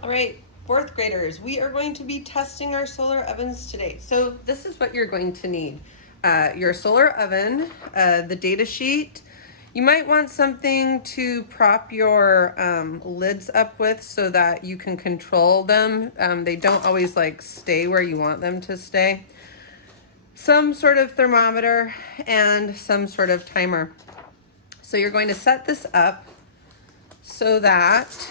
All right, fourth graders, we are going to be testing our solar ovens today. So this is what you're going to need. Your solar oven, the data sheet. You might want something to prop your lids up with so that you can control them. They don't always like stay where you want them to stay. Some sort of thermometer and some sort of timer. So you're going to set this up so that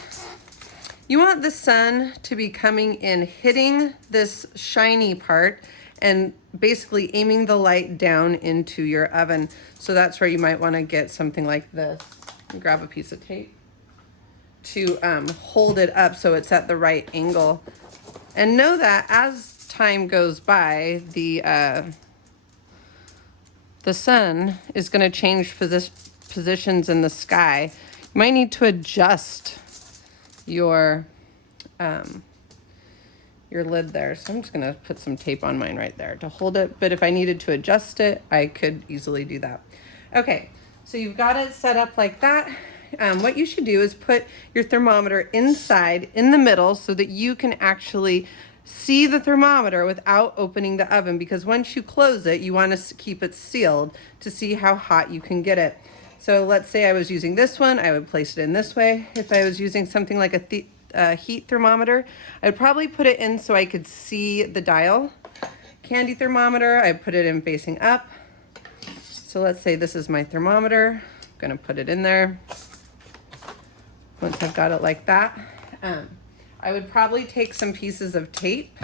you want the sun to be coming in, hitting this shiny part, and basically aiming the light down into your oven. So that's where you might want to get something like this. Grab a piece of tape to hold it up so it's at the right angle. And know that as time goes by, the sun is going to change positions in the sky. You might need to adjust your lid there. So I'm just gonna put some tape on mine right there to hold it. But if I needed to adjust it, I could easily do that. Okay, so you've got it set up like that. What you should do is put your thermometer inside in the middle so that you can actually see the thermometer without opening the oven, because once you close it, you want to keep it sealed to see how hot you can get it. So let's say I was using this one, I would place it in this way. If I was using something like a heat thermometer, I'd probably put it in so I could see the dial. Candy thermometer, I put it in facing up. So let's say this is my thermometer. I'm gonna put it in there. Once I've got it like that, I would probably take some pieces of tape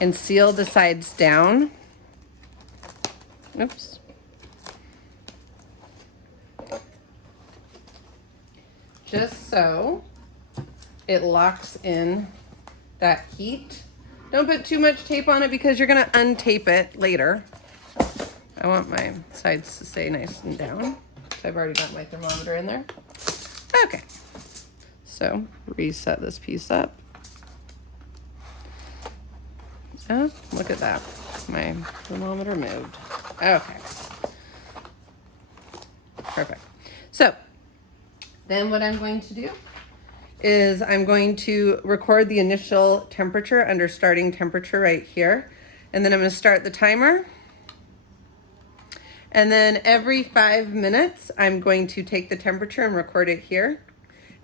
and seal the sides down. Oops. Just so it locks in that heat. Don't put too much tape on it because you're gonna untape it later. I want my sides to stay nice and down. So I've already got my thermometer in there. Okay, so reset this piece up. Oh, look at that. My thermometer moved. Okay. Perfect. So then what I'm going to do is I'm going to record the initial temperature under starting temperature right here. And then I'm going to start the timer. And then every 5 minutes, I'm going to take the temperature and record it here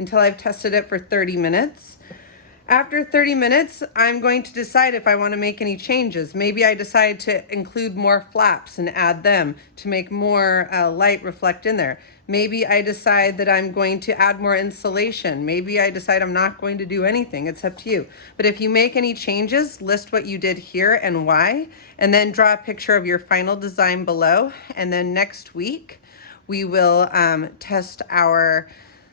until I've tested it for 30 minutes. After 30 minutes, I'm going to decide if I want to make any changes. Maybe I decide to include more flaps and add them to make more light reflect in there. Maybe I decide that I'm going to add more insulation. Maybe I decide I'm not going to do anything. It's up to you. But if you make any changes, list what you did here and why, and then draw a picture of your final design below. And then next week, we will test our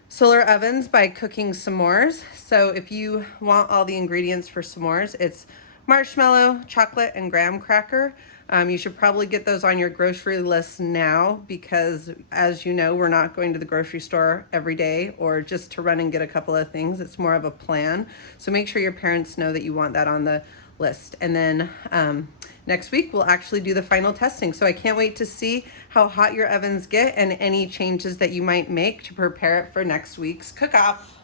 solar ovens by cooking s'mores. So if you want all the ingredients for s'mores, it's marshmallow, chocolate, and graham cracker. You should probably get those on your grocery list now because, as you know, we're not going to the grocery store every day or just to run and get a couple of things. It's more of a plan. So make sure your parents know that you want that on the list. And then next week, we'll actually do the final testing. So I can't wait to see how hot your ovens get and any changes that you might make to prepare it for next week's cook-off.